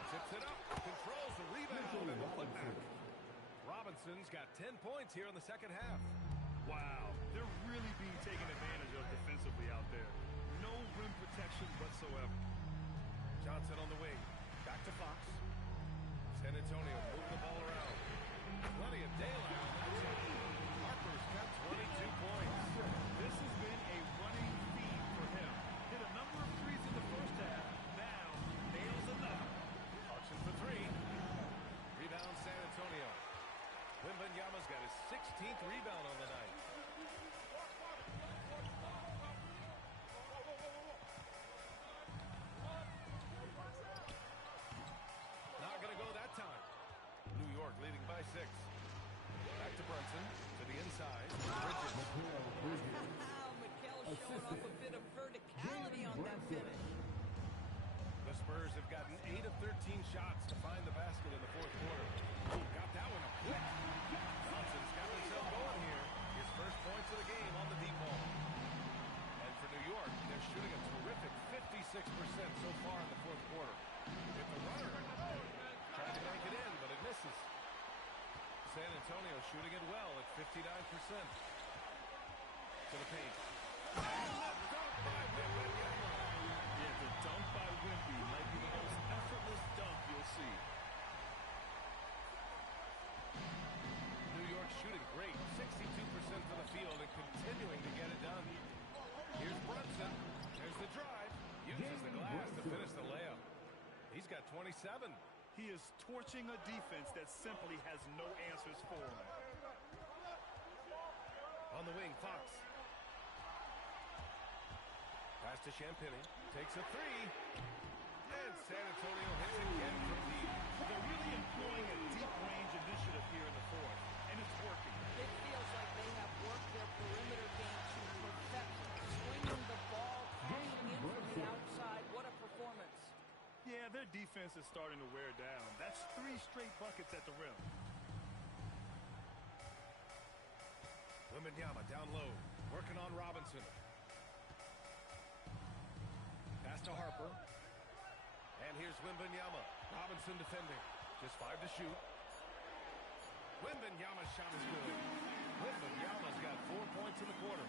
Tips it up. Controls the rebound and the putback. Robinson's got 10 points here in the second half. Wow, they're really being taken advantage of defensively out there. No rim protection whatsoever. Johnson on the wing. Back to Fox. San Antonio moving the ball around. Plenty of daylight on that team. Harper's got 22 points. This has been a running theme for him. Hit a number of threes in the first half. Now, nails another. Clarkson for three. Rebound San Antonio. Wembanyama's got his 16th rebound on the night. Not going to go that time. New York leading by 6. Back to Brunson. To the inside. Bridges. Mikal showing off a bit of verticality on that finish. The Spurs have gotten 8 of 13 shots to find the basket in the fourth quarter. Oh, got that one up quick. Johnson's got himself going here. His first points of the game on the deep ball. And for New York, they're shooting a terrific 56% so far in the fourth quarter. Hit the runner. Tried to make it in, but it misses. San Antonio shooting it well at 59%. To the paint. And the dunk by Wembanyama. Yeah, the dunk by Wemby might be the most effortless dunk you'll see. New York shooting great, 62% from the field and continuing to get it done. Here's Brunson. There's the drive. Uses the glass to finish the layup. He's got 27. He is torching a defense that simply has no answers for him. On the wing, Fox. Pass to Champagnie. Takes a three. And San Antonio hits again from deep. They're really employing a deep range initiative here in the fourth, and it's working. It feels like they have worked their perimeter game to perfection. Swinging the ball, crashing in from the outside. What a performance. Yeah, their defense is starting to wear down. That's 3 straight buckets at the rim. Wembanyama down low. Working on Robinson. Pass to Harper. And here's Wembanyama. Robinson defending. Just 5 to shoot. Wembanyama's shot is good. Wembanyama's got 4 points in the quarter.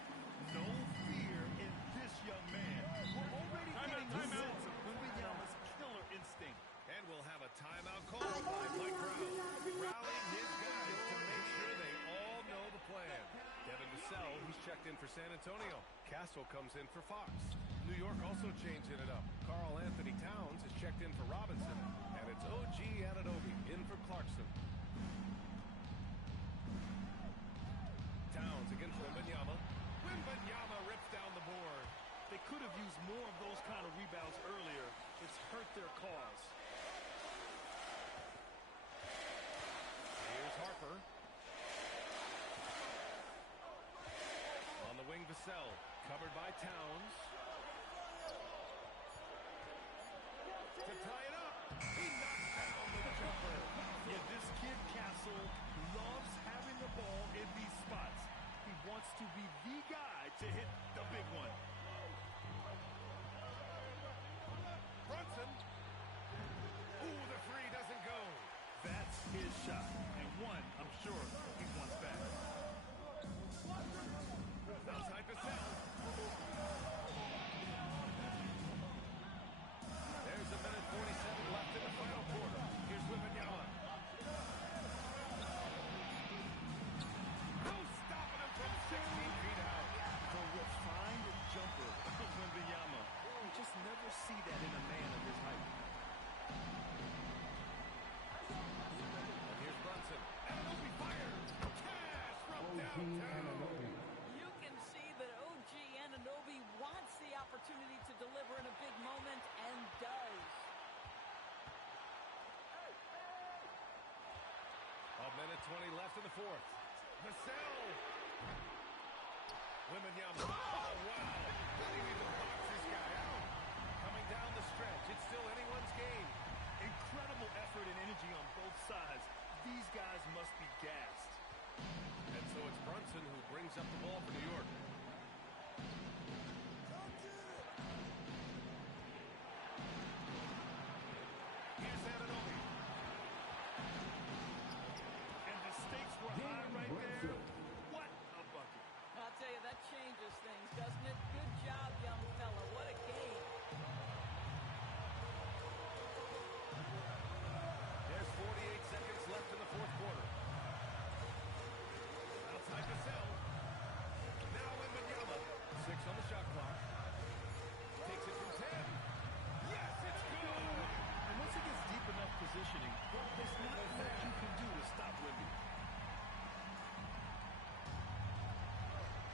No fear in this young man. We're already getting a sense of Wembanyama's killer instinct. And we'll have a timeout called by Mike Brown. Rallying his guys to make sure they all know the plan. Devin Vassell, he's checked in for San Antonio. Castle comes in for Fox. New York also changing it up. Karl Anthony Towns is checked in for Robinson. And it's OG Anunoby in for Clarkson. Towns against Wembanyama. Wembanyama rips down the board. They could have used more of those kind of rebounds earlier. It's hurt their cause. Towns. To tie it up. He knocks down the jumper. Yeah, this kid, Castle, loves having the ball in these spots. He wants to be the guy to hit the big one. Brunson. Ooh, the three doesn't go. That's his shot. And one, I'm sure, he wants back. Outside to Sell. There's a minute 47 left in the final quarter. Here's Wembanyama. No stopping him from 16 feet out. The refined jumper of Wembanyama. You just never see that in a man of his height. And here's Brunson. Anunoby fires. Cash from downtown. You can see that OG Anunoby wants the opportunity to deliver in a big moment and does. A minute 20 left in the fourth. Vassell. Wembanyama. Oh, wow. Didn't even box this guy out. Coming down the stretch. It's still anyone's game. Incredible effort and energy on both sides. These guys must be gassed. And so it's Brunson who brings up the ball for New York. Here's Anunoby. And the stakes were high right there. What a bucket. I'll tell you, that changes things, doesn't it? Good job, young fella. What a game. There's 48 seconds left in the fourth quarter. Outside to Sell. Now Wembanyama. 6 on the shot clock. Takes it from 10. Yes, it's good. And once he gets deep enough positioning, there's not much you can do to stop Wemby.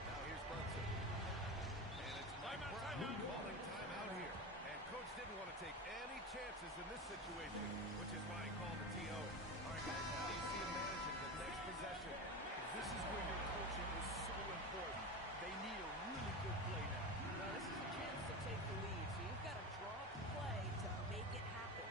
Now here's Brunson. And it's Mike Brown calling timeout here. And coach didn't want to take any chances in this situation, which is why he called the TO. All right, guys, how do you see him managing the next possession? This is where your coaching is so important. They need a really good play now. Now, this is a chance to take the lead, so you've got to draw up a play to make it happen.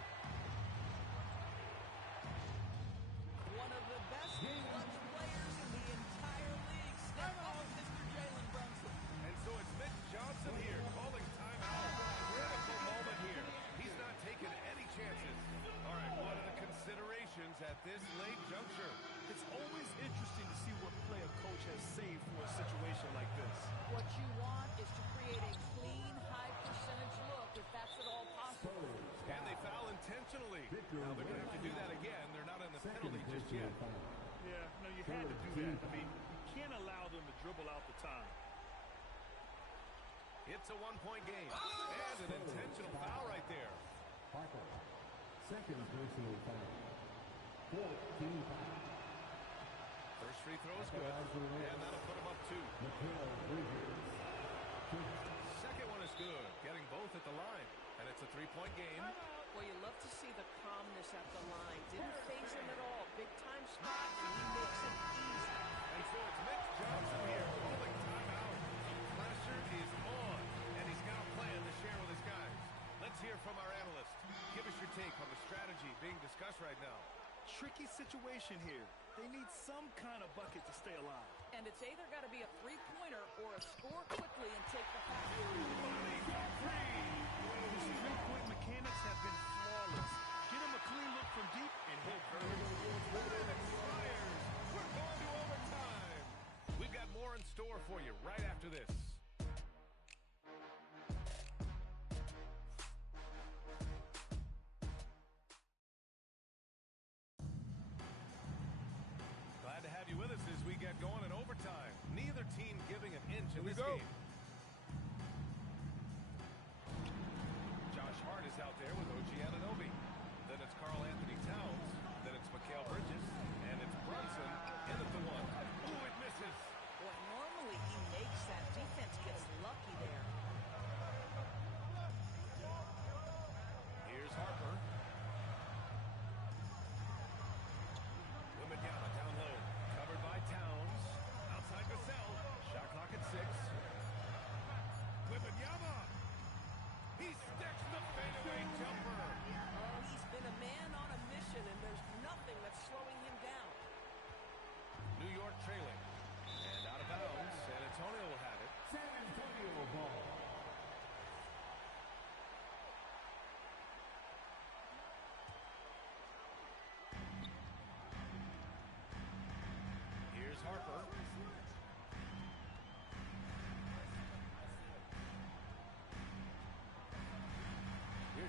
One of the best clutch players in the entire league. Step up, Mr. Jalen Brunson. And so it's Mitch Johnson here calling timeout. Critical moment here. He's not taking any chances. All right, what are the considerations at this late juncture? It's always interesting to see what play a coach has saved for a situation like this. What you want is to create a clean, high-percentage look, if that's at all possible. And they foul intentionally. Now they're going to have to do that again. They're not in the penalty just yet. Yeah, no, you had to do that. I mean, you can't allow them to dribble out the time. It's a one-point game. And an intentional foul right there. Parker. Second personal foul. 14 foul. First free throw is good. And that'll put him up 2. Second one is good. Getting both at the line. And it's a 3-point game. Well, you love to see the calmness at the line. Didn't phase him at all. Big-time spot, and he makes it easy. And so it's Mitch Johnson here calling timeout. The pressure is on. And he's got a plan to share with his guys. Let's hear from our analyst. Give us your take on the strategy being discussed right now. Tricky situation here. They need some kind of bucket to stay alive. And it's either got to be a three-pointer or a score quickly and take the foul. Money for free. His three-point mechanics have been flawless. Get him a clean look from deep, and he'll burn. Fires. We're going to overtime. We've got more in store for you right after this. Glad to have you with us as we get going in overtime. Neither team giving an inch in this game. Josh Hart is out there with OG Anunoby. Then it's Karl Anthony Towns. Then it's Mikal Bridges. And it's Brunson in at the one. Ooh, it misses. Boy, normally he makes that defense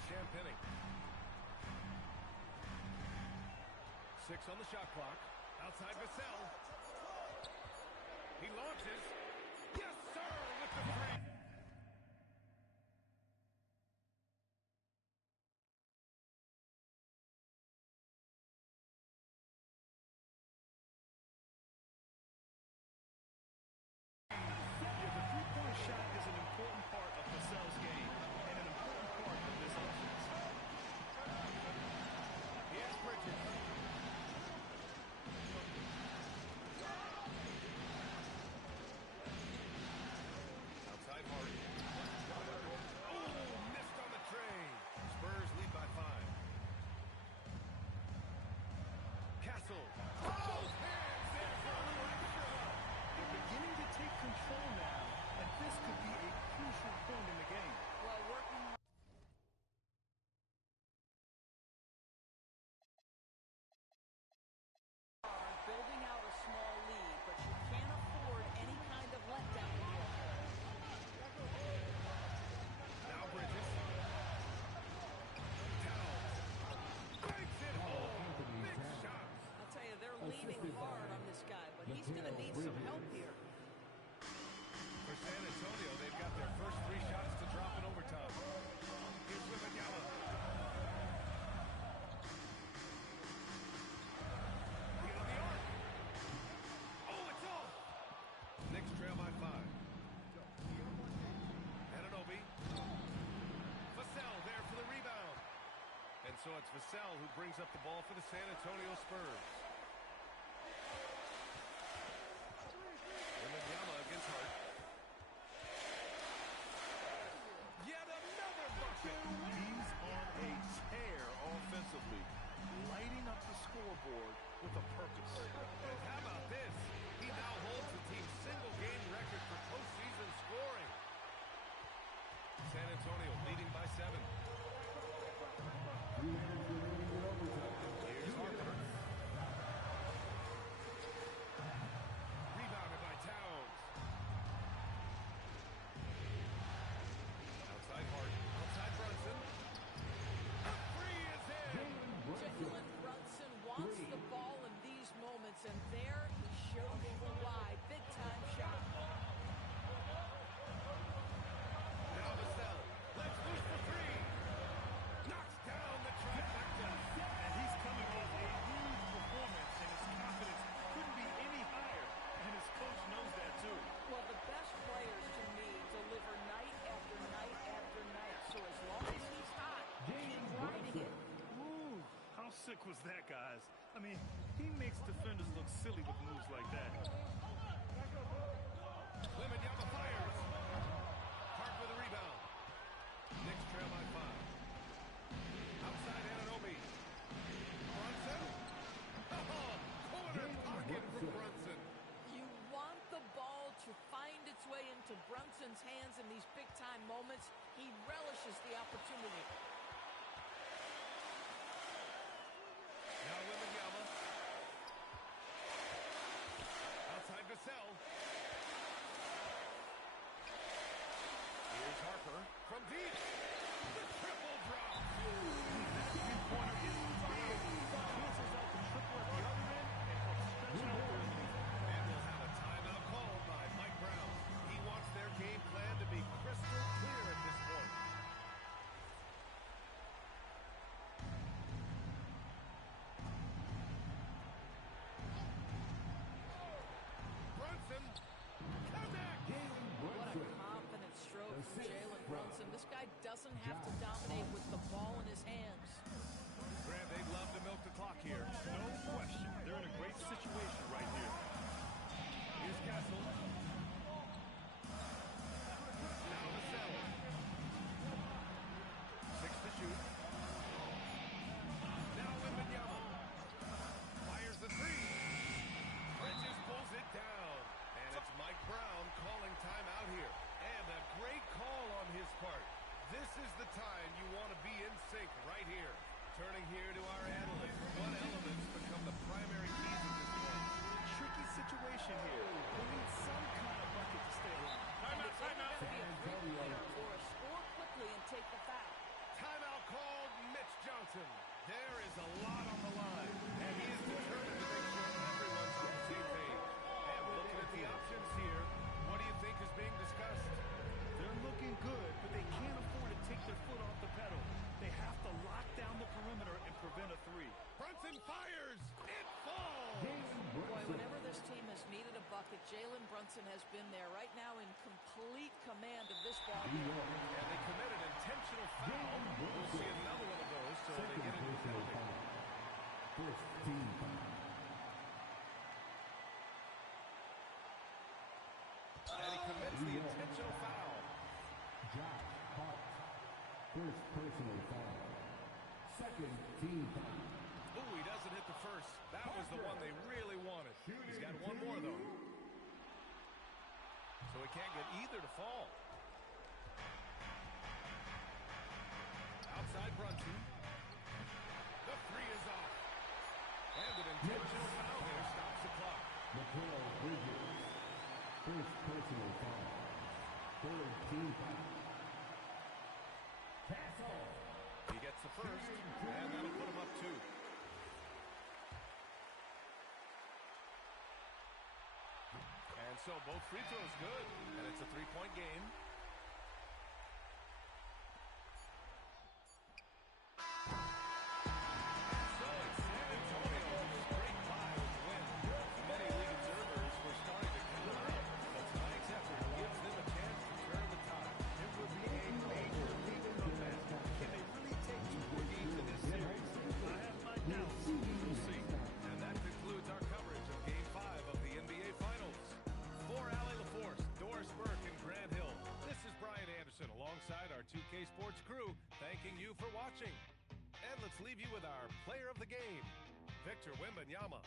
Champagny. 6 on the shot clock. Outside Vassell. He launches. Yes, sir, with the three. Yeah, the three-point shot is an important part of Vassell's game and an important part of this offense. Here's Bridges. Outside Harden. Oh, missed on the train. Spurs lead by 5. Castle. Both hands there for a little extra. They're beginning to take control now, and this could be a crucial point in the game. Well, working hard, building out a small lead, but you can't afford any kind of letdown here. Now Bridges. Towns. Banks it home. Big shot. I'll tell you, they're leaning hard on this guy, but he's going to need some help here. For San Antonio, they've got their first 3 shots to drop in overtime. Here's Wembanyama. Beyond the arc. Oh, it's off. Knicks trail by 5. Anunoby. Vassell there for the rebound. And so it's Vassell who brings up the ball for the San Antonio Spurs. Wembanyama against Hart. Yet another bucket. He's on a tear offensively, lighting up the scoreboard with a purpose. And how about this? He now holds the team's single-game record for postseason scoring. San Antonio leading by 7. Here's Harper. Rebounded by Towns. Outside Hart. Outside Brunson. A three is in. Jalen Brunson wants the ball in these moments, and there he shows you why. Big-time shot. Now Vassell. Let's loose for 3. Knocks down the trifecta. And he's coming off a huge performance, and his confidence couldn't be any higher. And his coach knows that, too. Well, the best players, to me, deliver night after night after night. So as long as he's hot, keep riding it. Ooh, how sick was that, guys? I mean, he makes defenders look silly with moves like that. Wembanyama fires. Hart with a rebound. Knicks trail by 5. Outside Anunoby. Brunson. Oh, corner pocket from Brunson. You want the ball to find its way into Brunson's hands in these big-time moments. He relishes the opportunity. Now Wembanyama. Outside Vassell. Here's Harper from deep. The triple drop. That three-pointer is big. Cancels out the triple at the other end and helps stretch out their lead. And we'll have a timeout called by Mike Brown. He wants their game plan to be crystal clear at this point. Brunson. Connect. What a confident stroke from Jalen Brunson. This guy doesn't have to dominate with the ball in his hands. Grant, they'd love to milk the clock here. No question. They're in a great situation right here. Here's Castle. Now Vassell. 6 to shoot. Now Wembanyama. Fires the 3. Bridges pulls it down. And it's Mike Brown calling timeout here. And a great call on his part. This is the time you want to be in sync right here. Turning here to our analysts. What elements become the primary keys at this point? Tricky situation here. They need some kind of bucket to stay alive. It's either going to be a three-pointer or a score quickly and take the foul. Timeout call has been there. Right now in complete command of this ball game. And they commit an intentional foul. We'll see another one of those, so they get into the penalty. First team foul. And he commits the intentional foul. Josh Hart. First personal foul. Second team foul. Ooh, he doesn't hit the first. That was the one they really wanted. He's got one more, though. So he can't get either to fall. Outside Brunson. The three is off. And an intentional foul there stops the clock. Mikal Bridges. First personal foul. Third team foul. Castle. He gets the first, and that'll put him up 2. And so both free throws good, and it's a 3-point game. And so it's San Antonio who scraped by with the win. Many league observers were starting to count them out, but tonight's effort gives them a chance to turn the tide. It would be a major league comeback. Can they really take 2 more games in this series? I have my doubts. We'll see. And that concludes our coverage of Game 5 of the NBA Finals. For Allie LaForce, Doris Burke, and Grant Hill, this is Brian Anderson alongside our 2K Sports crew, thanking you for watching. And let's leave you with our player of the game, Victor Wembanyama.